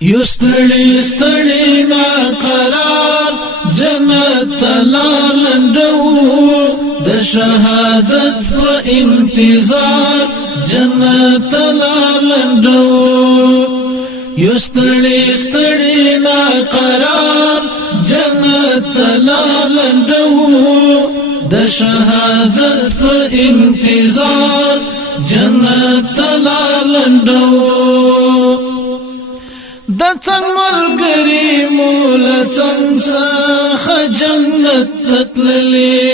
یستړي ستړي نا قرار جنت لالندو د شهادت په انتظار جنت لالندو یستړي ستړي نا قرار جنت لالندو د شهادت په انتظار جنت لالندو د څنګ ملګری مول څنګ څخه جنت تتللی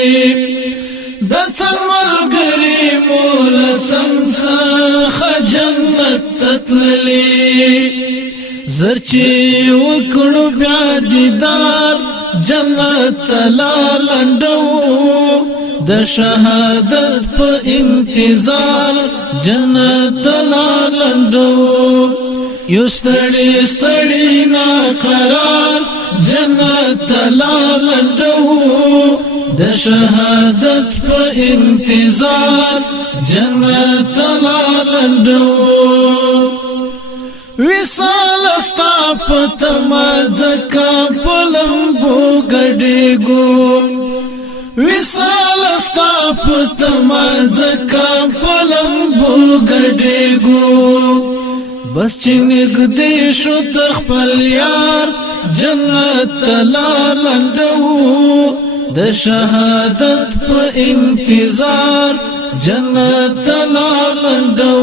د څنګ ملګری مول څنګ څخه جنت تتللی زرچی وکړو بیا دیدار جنت لالندو د شهادت په انتظار جنت لالندو یستړي ستړي نا قرار جنت لالندو د شهادت په انتظار جنت لالندو وصال استا پتما زکا پلمبو گډېګو وصال استا پتما زکا پلمبو گډېګو بس چنگ دی شو تر خپل یار جنت لالندو د شهادت په انتظار جنت لالندو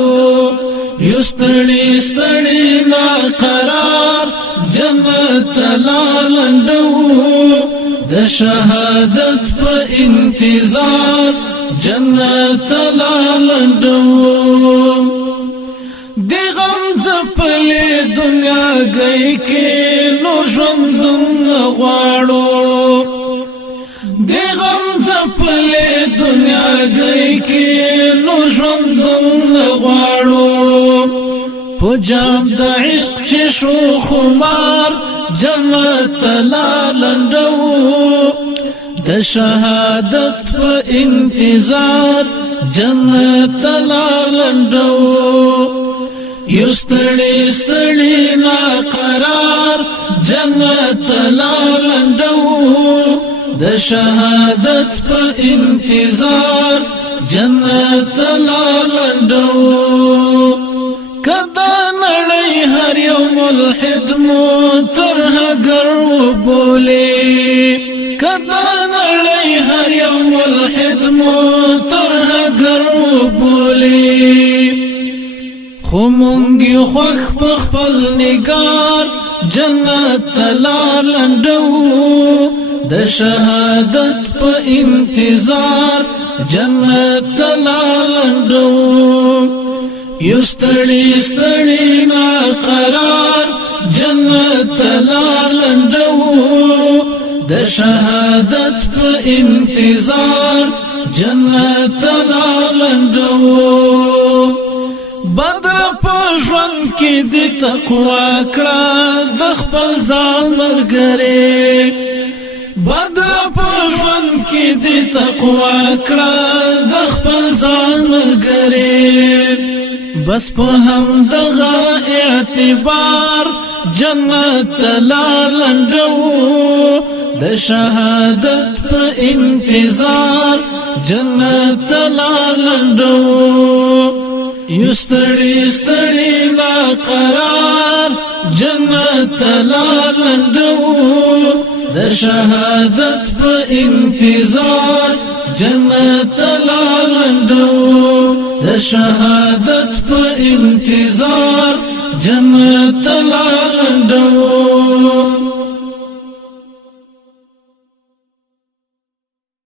یستړي ستړي نا قرار جنت لالندو د شهادت په انتظار جنت لالندو دی غم زپلی دنیا گئی که نور ژوندون غواړو دی غم زپلی دنیا گئی که نور ژوندون غواړو په جام د عشق چې شو خمار جنت لالندو د شهادت په انتظار جنت لالندو یستړي ستړي نا قرار جنت لالندو د شهادت په انتظار جنت لالندو کدا نړۍ هر یو ملحد مو ترها ګرو بولي کدا نړۍ هر یو ملحد مو ترها ګرو بولي خو مونږی خوښ په خپل نگار جنت لالندو د شهادت په انتظار جنت لالندو یستړي ستړي نا قرار جنت لالندو د شهادت په انتظار جنت لالندو بدر په ژوند کې د تقوا کړه د خپل ځان ملګری بدر په ژوند کې د تقوا کړه د خپل ځان ملګری بس په همدغه اعتبار جنت لالندو د شهادت په انتظار جنت لالندو یستړي ستړي نا قرار جنت لالندو د شهادت په انتظار جنت لالندو د شهادت په انتظار جنت لالندو